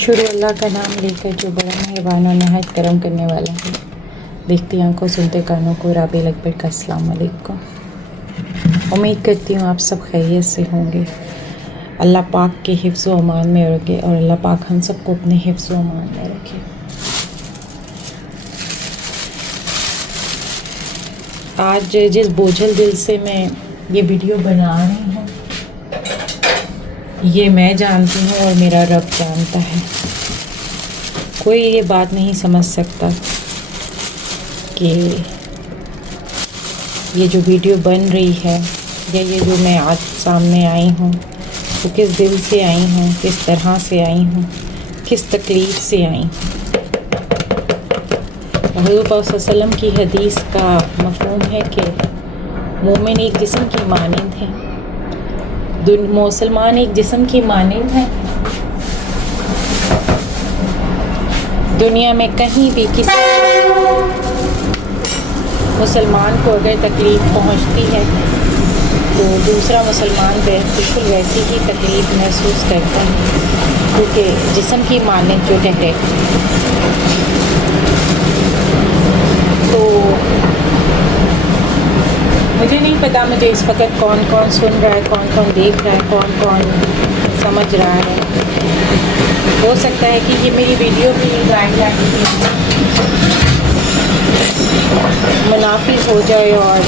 शुरू अल्लाह का नाम लेकर जो बड़ा मेहरबान और नहायत करम करने वाला है। देखती आंखों सुनते कानों को राबिल अकबर का अस्सलाम वालेकुम। उम्मीद करती हूँ आप सब खैरियत से होंगे। अल्लाह पाक के हिफ्ज़ व अमान में रखे और अल्लाह पाक हम सबको अपने हिफ्ज़ व अमान में रखे। आज जिस बोझल दिल से मैं ये वीडियो बना रही हूँ ये मैं जानती हूँ और मेरा रब जानता है। कोई ये बात नहीं समझ सकता कि ये जो वीडियो बन रही है या ये जो मैं आज सामने आई हूँ वो किस दिल से आई हूँ, किस तरह से आई हूँ, किस तकलीफ़ से आई हूँ। हज़रत पाक सल्लल्लाहु अलैहि वसल्लम की हदीस का मफ़हूम है कि मोमिन एक जिस्म की मानिंद है, मुसलमान एक जिस्म की मानिंद है। दुनिया में कहीं भी किसी मुसलमान को अगर तकलीफ़ पहुंचती है तो दूसरा मुसलमान बिल्कुल वैसी ही तकलीफ़ महसूस करता है, क्योंकि जिस्म की मानिंद जो ठहरे। तो मुझे नहीं पता मुझे इस वक्त कौन कौन सुन रहा है, कौन कौन देख रहा है, कौन कौन समझ रहा है। हो सकता है कि ये मेरी वीडियो भी गाइडलाइन मुनाफिज हो जाए और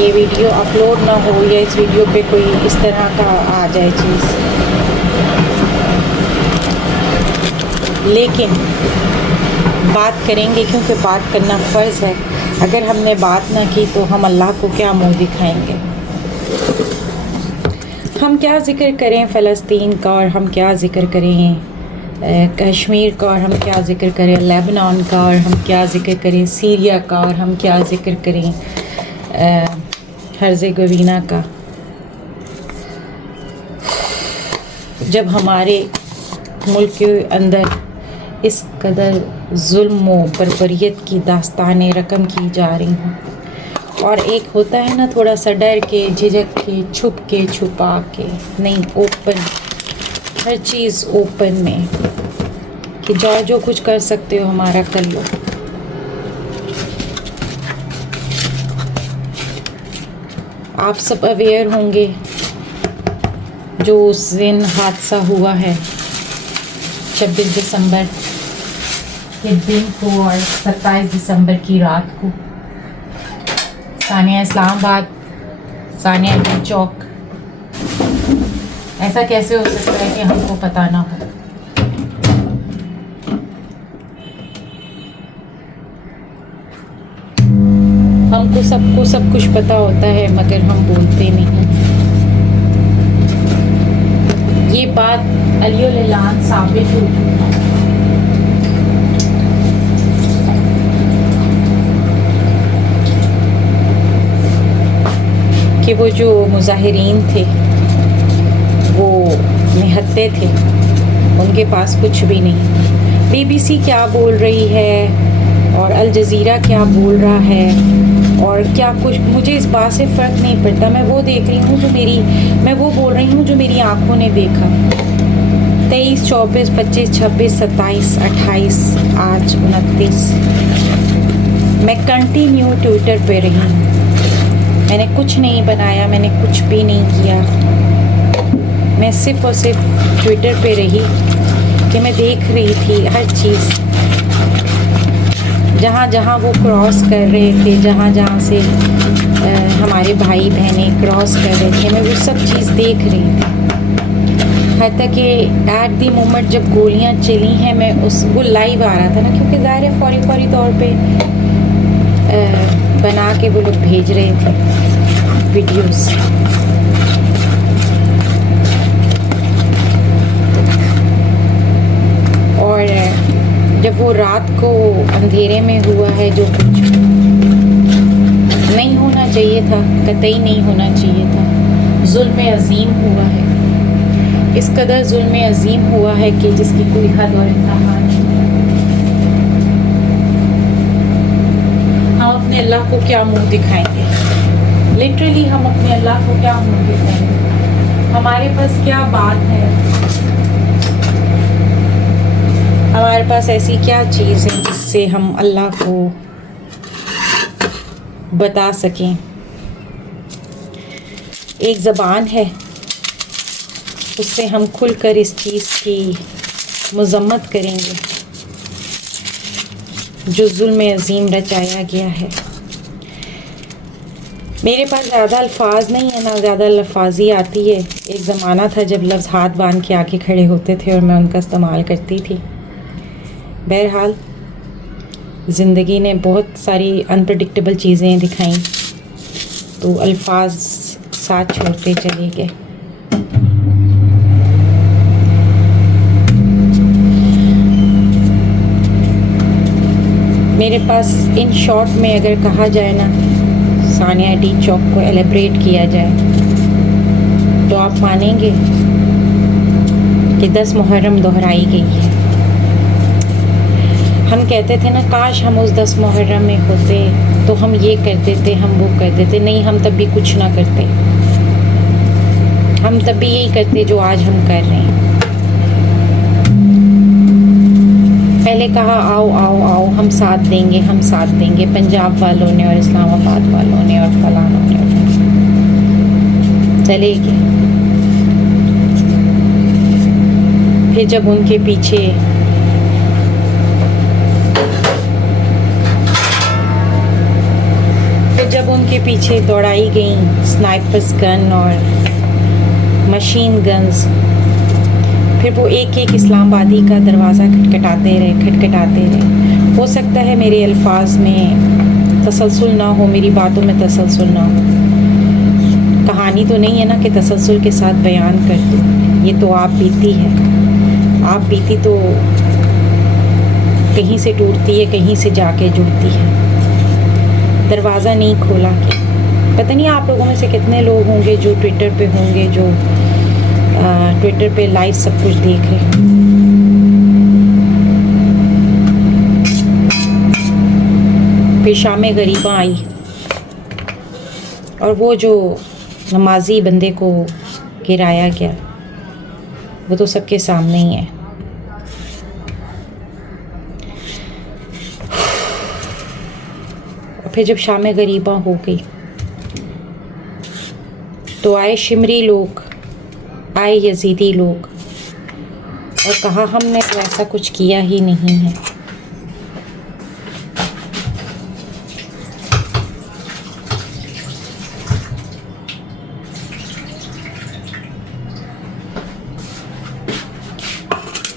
ये वीडियो अपलोड ना हो या इस वीडियो पे कोई इस तरह का आ जाए चीज़। लेकिन बात करेंगे क्योंकि बात करना फ़र्ज़ है। अगर हमने बात ना की तो हम अल्लाह को क्या मुँह दिखाएंगे। हम क्या ज़िक्र करें फ़लस्तीन का और हम क्या ज़िक्र करें कश्मीर का और हम क्या ज़िक्र करें लेबनान का और हम क्या ज़िक्र करें सीरिया का और हम क्या ज़िक्र करें हर्ज़ेगोविना का, जब हमारे मुल्क के अंदर इस कदर जुल्म व बर्बरियत की दास्तानें रकम की जा रही हैं। और एक होता है ना थोड़ा सा डर के, झिझक के, छुप के, छुपा के, नहीं ओपन, हर चीज़ ओपन में कि जाओ जो कुछ कर सकते हो हमारा कर लो। आप सब अवेयर होंगे जो उस दिन हादसा हुआ है 26 दिसंबर के दिन को और 27 दिसंबर की रात को सानिया इस्लामाबाद, सानिया डी चौक। ऐसा कैसे हो सकता है कि हमको पता ना हो। हमको सबको सब कुछ पता होता है मगर हम बोलते नहीं। ये बात अलियुल ऐलान साबित हो चुकी है कि वो जो मुजाहिरीन थे वो निहत्ते थे, उनके पास कुछ भी नहीं। बीबीसी क्या बोल रही है और अल जज़ीरा क्या बोल रहा है और क्या कुछ, मुझे इस बात से फ़र्क नहीं पड़ता। मैं वो देख रही हूँ जो मैं वो बोल रही हूँ जो मेरी आँखों ने देखा। 23, 24, 25, 26, 27, 28, आज 29 मैं कंटिन्यू ट्विटर पे रही हूँ। मैंने कुछ नहीं बनाया, मैंने कुछ भी नहीं किया। मैं सिर्फ़ और सिर्फ ट्विटर पे रही कि मैं देख रही थी हर चीज़, जहाँ जहाँ वो क्रॉस कर रहे थे, जहाँ जहाँ से हमारे भाई बहनें क्रॉस कर रहे थे, मैं वो सब चीज़ देख रही थी। हत्ता कि एट दी मोमेंट जब गोलियाँ चली हैं मैं वो लाइव आ रहा था ना, क्योंकि ज़ाहिर है फौरी तौर पे बना के वो लोग भेज रहे थे वीडियोस। और जब वो रात को अंधेरे में हुआ है, जो कुछ नहीं होना चाहिए था, कतई नहीं होना चाहिए था, जुल्म अज़ीम हुआ है। इस कदर जुल्म अज़ीम हुआ है कि जिसकी कोई हद और इंतहा नहीं। हम अपने अल्लाह को क्या मुंह दिखाएंगे। लिटरली हम अपने अल्लाह को क्या मुंह दिखाएंगे। हमारे पास क्या बात है हमारे पास ऐसी क्या चीज़ है जिससे हम अल्लाह को बता सकें। एक ज़बान है, उससे हम खुलकर इस चीज़ की मज़म्मत करेंगे जो जुल्म अज़ीम रचाया गया है। मेरे पास ज़्यादा अल्फाज नहीं है, ना ज़्यादा लफाजी आती है। एक ज़माना था जब लफ्ज़ हाथ बांध के आके खड़े होते थे और मैं उनका इस्तेमाल करती थी। बहरहाल ज़िंदगी ने बहुत सारी अनप्रडिक्टेबल चीज़ें दिखाई, तो अल्फाज साथ छोड़ते चले गए। मेरे पास इन शॉर्ट में अगर कहा जाए ना, सानिया डी चौक को एलिब्रेट किया जाए, तो आप मानेंगे कि 10 मुहर्रम दोहराई गई है। हम कहते थे ना, काश हम उस 10 मुहर्रम में होते तो हम ये कर देते, हम वो कर देते। नहीं, हम तब भी कुछ ना करते, हम तब भी यही करते जो आज हम कर रहे हैं। पहले कहा आओ आओ आओ, हम साथ देंगे, हम साथ देंगे, पंजाब वालों ने और इस्लामाबाद वालों ने और फलानों ने, चले गए। फिर जब उनके पीछे दौड़ाई गई स्नाइपर्स गन और मशीन गन्स, फिर वो एक एक इस्लामाबादी का दरवाज़ा खटखटाते रहे। हो सकता है मेरे अल्फाज में तसलसल ना हो, मेरी बातों में तसलसल ना हो। कहानी तो नहीं है ना कि तसलसल के साथ बयान कर दूँ। ये तो आप बीती है, आप बीती तो कहीं से टूटती है, कहीं से जाके जुड़ती है। दरवाज़ा नहीं खोला कि पता नहीं आप लोगों में से कितने लोग होंगे जो ट्विटर पे होंगे, जो ट्विटर पे लाइव सब कुछ देख रहे हैं। फिर शाम गरीबा आई और वो जो नमाजी बंदे को गिराया गया, वो तो सबके सामने ही है। और फिर जब शाम गरीबा हो गई तो आए शिमरी लोग, आए यजीदी लोग और कहा हमने तो ऐसा कुछ किया ही नहीं है।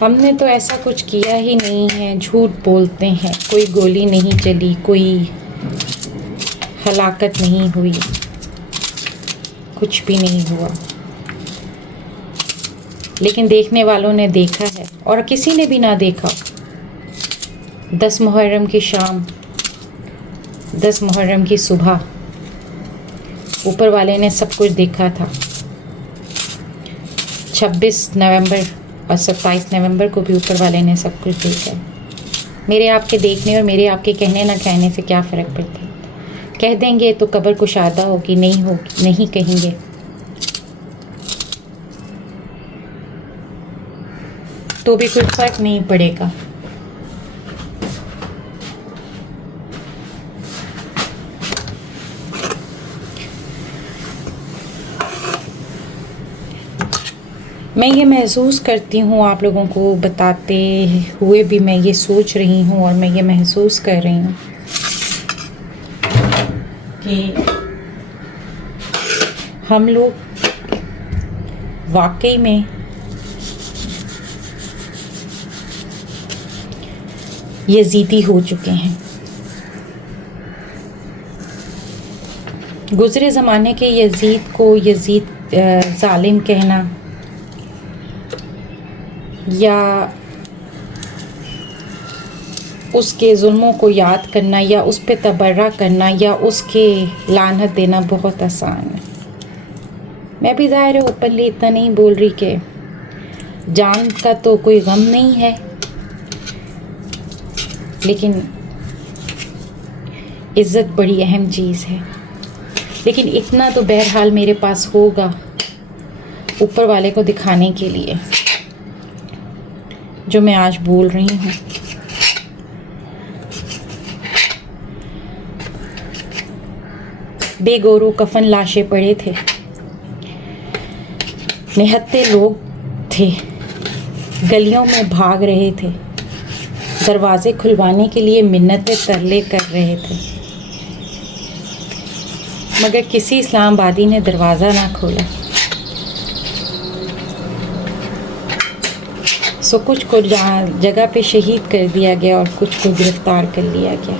हमने तो ऐसा कुछ किया ही नहीं है, झूठ बोलते हैं। कोई गोली नहीं चली, कोई हलाकत नहीं हुई, कुछ भी नहीं हुआ। लेकिन देखने वालों ने देखा है और किसी ने भी ना देखा। 10 मुहर्रम की शाम, 10 मुहर्रम की सुबह ऊपर वाले ने सब कुछ देखा था। 26 नवंबर और 27 नवंबर को भी ऊपर वाले ने सब कुछ देखा। मेरे आपके देखने और मेरे आपके कहने ना कहने से क्या फ़र्क पड़ता है। कह देंगे तो कब्र कुशादा होगी, नहीं होगी, नहीं कहेंगे तो भी कोई फ़र्क नहीं पड़ेगा। मैं ये महसूस करती हूँ, आप लोगों को बताते हुए भी मैं ये सोच रही हूँ और मैं ये महसूस कर रही हूँ कि हम लोग वाकई में यजीदी हो चुके हैं। गुज़रे ज़माने के यजीद को यजीद ज़ालिम कहना या उसके जुल्मों को याद करना या उस पे तबर्रा करना या उसके लानत देना बहुत आसान है। मैं भी ज़ाहिर है ओपनली इतना नहीं बोल रही कि जान का तो कोई गम नहीं है, लेकिन इज़्ज़त बड़ी अहम चीज़ है। लेकिन इतना तो बहरहाल मेरे पास होगा ऊपर वाले को दिखाने के लिए जो मैं आज बोल रही हूँ। बेगौरों कफन लाशें पड़े थे, निहत्थे लोग थे, गलियों में भाग रहे थे, दरवाजे खुलवाने के लिए मिन्नतें तरले कर रहे थे, मगर किसी इस्लामाबादी ने दरवाज़ा ना खोला। सो कुछ को जगह पे शहीद कर दिया गया और कुछ को गिरफ्तार कर लिया गया।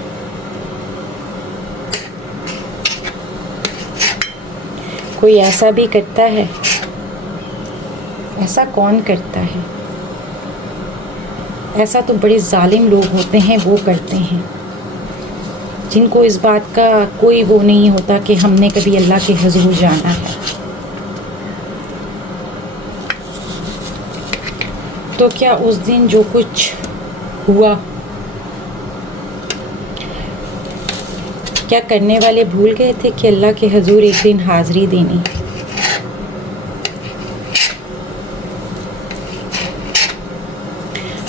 कोई ऐसा भी करता है? ऐसा कौन करता है? ऐसा तो बड़े जालिम लोग होते हैं, वो करते हैं, जिनको इस बात का कोई वो नहीं होता कि हमने कभी अल्लाह के हुजूर जाना है। तो क्या उस दिन जो कुछ हुआ, क्या करने वाले भूल गए थे कि अल्लाह के हुजूर एक दिन हाज़िरी देनी?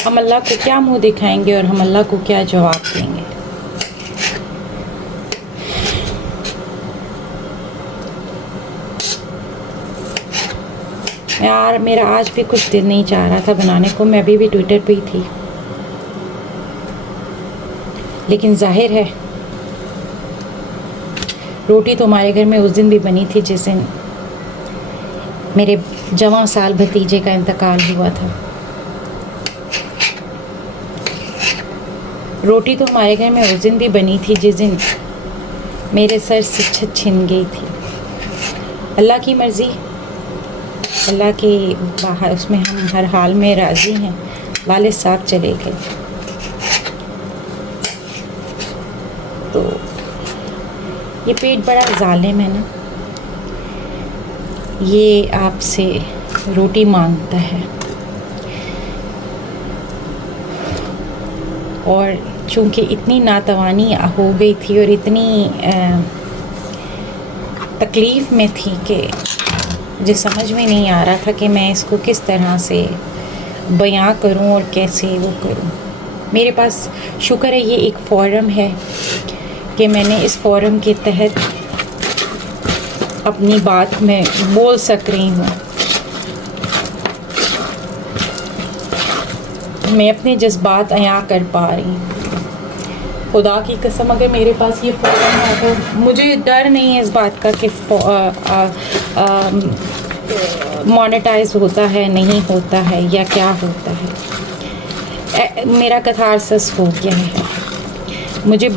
हम अल्लाह को क्या मुंह दिखाएंगे और हम अल्लाह को क्या जवाब देंगे? यार मेरा आज भी कुछ दिल नहीं चाह रहा था बनाने को, मैं अभी भी ट्विटर पे ही थी, लेकिन जाहिर है रोटी तो हमारे घर में उस दिन भी बनी थी जिस दिन मेरे जवां साल भतीजे का इंतकाल हुआ था। रोटी तो हमारे घर में उस दिन भी बनी थी जिस दिन मेरे सर से छत छिन गई थी। अल्लाह की मर्ज़ी, अल्लाह के बाहर, उसमें हम हर हाल में राज़ी हैं। वालिद साहब चले गए तो ये पेट बड़ा जालिम है ना, ये आपसे रोटी मांगता है और चूँकि इतनी नातवानी हो गई थी और इतनी तकलीफ़ में थी कि मुझे समझ में नहीं आ रहा था कि मैं इसको किस तरह से बयां करूं और कैसे वो करूं। मेरे पास शुक्र है ये एक फ़ोरम है कि मैंने इस फ़ोरम के तहत अपनी बात में बोल सक रही हूँ। मैं अपने जज्बात अयां कर पा रही हूँ। खुदा की कसम अगर मेरे पास ये फ़ोरम है तो मुझे डर नहीं है इस बात का कि मोनेटाइज होता है, नहीं होता है या क्या होता है। मेरा कथारसिस हो गया है। मुझे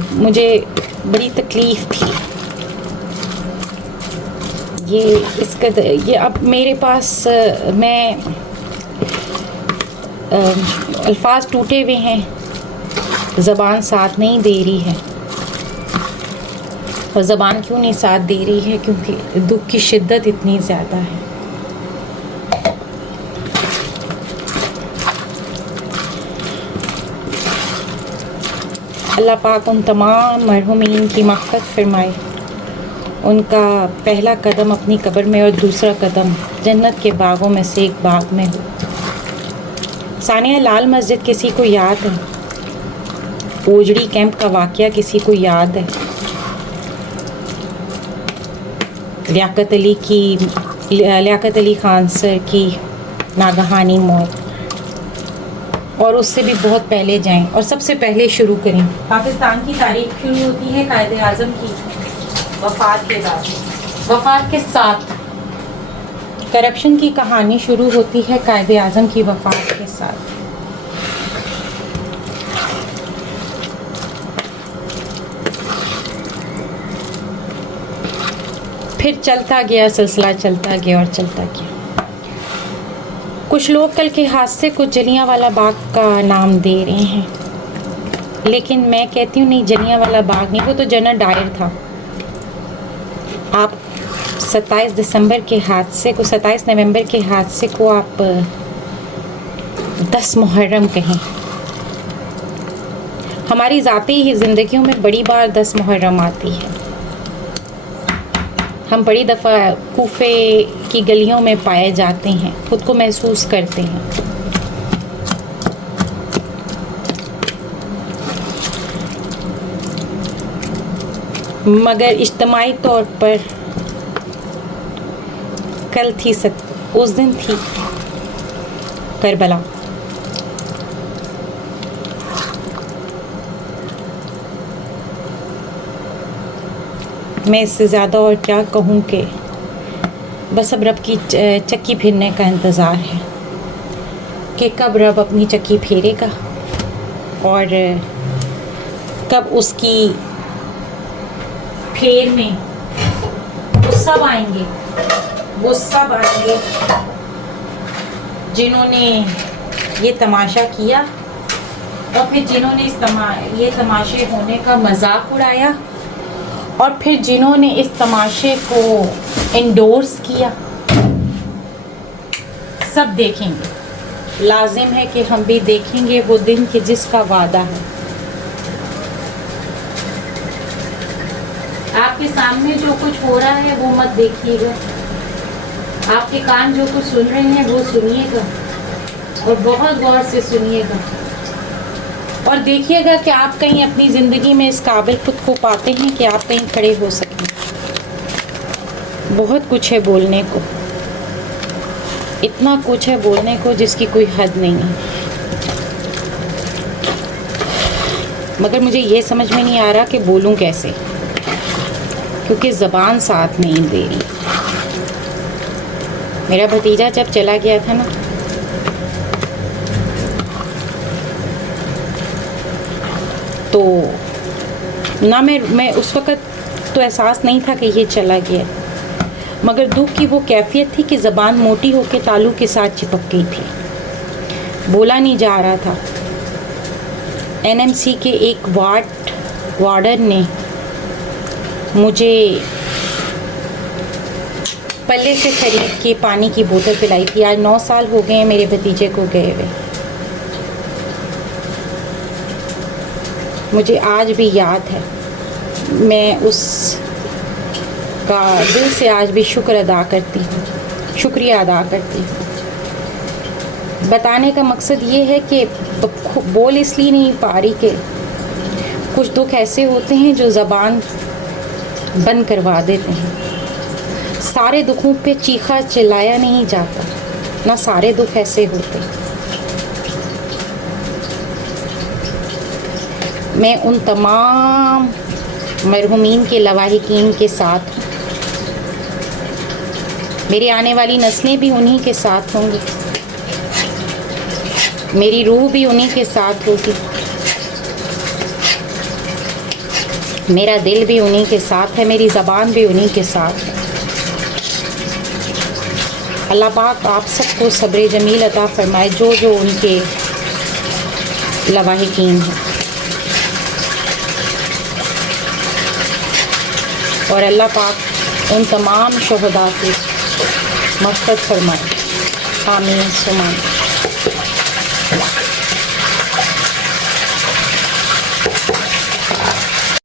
बड़ी तकलीफ़ थी। ये अब मेरे पास मैं अल्फाज टूटे हुए हैं, ज़बान साथ नहीं दे रही है। और ज़बान क्यों नहीं साथ दे रही है? क्योंकि दुख की शिद्दत इतनी ज़्यादा है। अल्लाह पाक उन तमाम मरहुमीन की मग़फ़िरत फ़रमाए। उनका पहला कदम अपनी कब्र में और दूसरा कदम जन्नत के बागों में से एक बाग में हो। सानिया लाल मस्जिद किसी को याद है? ओजड़ी कैंप का वाक़या किसी को याद है? लियाकत अली खान सर की नागहानी मौत, और उससे भी बहुत पहले जाएं और सबसे पहले शुरू करें। पाकिस्तान की तारीख शुरू होती है कायदे आज़म की वफ़ात के बाद। वफ़ात के साथ करप्शन की कहानी शुरू होती है कायदे आज़म की वफ़ात के साथ। फिर चलता गया सिलसिला, चलता गया और चलता गया। कुछ लोग कल के हादसे को जलियांवाला बाग का नाम दे रहे हैं, लेकिन मैं कहती हूँ नहीं, जलियांवाला बाग नहीं, वो तो जनरल डायर था। आप 27 दिसंबर के हादसे को, 27 नवंबर के हादसे को आप 10 मुहर्रम कहें। हमारी ज़ाती ही ज़िंदगियों में बड़ी बार 10 मुहर्रम आती है। हम बड़ी दफ़ा कूफे की गलियों में पाए जाते हैं, खुद को महसूस करते हैं। मगर इज्तमाही तौर पर कल थी उस दिन थी करबला। मैं इससे ज़्यादा और क्या कहूँ कि बस अब रब की चक्की फिरने का इंतज़ार है कि कब रब अपनी चक्की फेरेगा और कब उसकी फेर में वो सब आएंगे जिन्होंने ये तमाशा किया और फिर जिन्होंने ये तमाशे होने का मजाक उड़ाया और फिर जिन्होंने इस तमाशे को इंडोर्स किया, सब देखेंगे। लाजिम है कि हम भी देखेंगे वो दिन कि जिसका वादा है। आपके सामने जो कुछ हो रहा है वो मत देखिएगा, आपके कान जो कुछ सुन रहे हैं वो सुनिएगा और बहुत गौर से सुनिएगा और देखिएगा कि आप कहीं अपनी ज़िंदगी में इस काबिल खुद को पाते हैं कि आप कहीं खड़े हो सकें। बहुत कुछ है बोलने को, इतना कुछ है बोलने को जिसकी कोई हद नहीं है, मगर मुझे ये समझ में नहीं आ रहा कि बोलूं कैसे, क्योंकि ज़बान साथ नहीं दे रही। मेरा भतीजा जब चला गया था ना, तो ना मैं उस वक़्त तो एहसास नहीं था कि ये चला गया, मगर दुख की वो कैफियत थी कि ज़बान मोटी होकर तालू के साथ चिपक गई थी, बोला नहीं जा रहा था। एनएमसी के एक वार्डन ने मुझे पल्ले से ख़रीद के पानी की बोतल पिलाई थी। आज 9 साल हो गए हैं मेरे भतीजे को गए हुए। मुझे आज भी याद है, मैं उसका दिल से आज भी शुक्रिया अदा करती हूँ। बताने का मकसद ये है कि बोल इसलिए नहीं पा रही कि कुछ दुख ऐसे होते हैं जो ज़बान बंद करवा देते हैं। सारे दुखों पे चीखा चिल्लाया नहीं जाता, ना सारे दुख ऐसे होते। मैं उन तमाम मरहूमीन के लवाहिकीन के साथ हूँ, मेरी आने वाली नस्लें भी उन्हीं के साथ होंगी, मेरी रूह भी उन्हीं के साथ होगी, मेरा दिल भी उन्हीं के साथ है, मेरी ज़बान भी उन्हीं के साथ है। अल्लाह पाक आप सबको सब्र जमील अता फरमाए जो उनके लवाहिकीन हैं, और अल्लाह पाक उन तमाम शुहदा की मग़फ़िरत फरमाए। आमीन सुमान।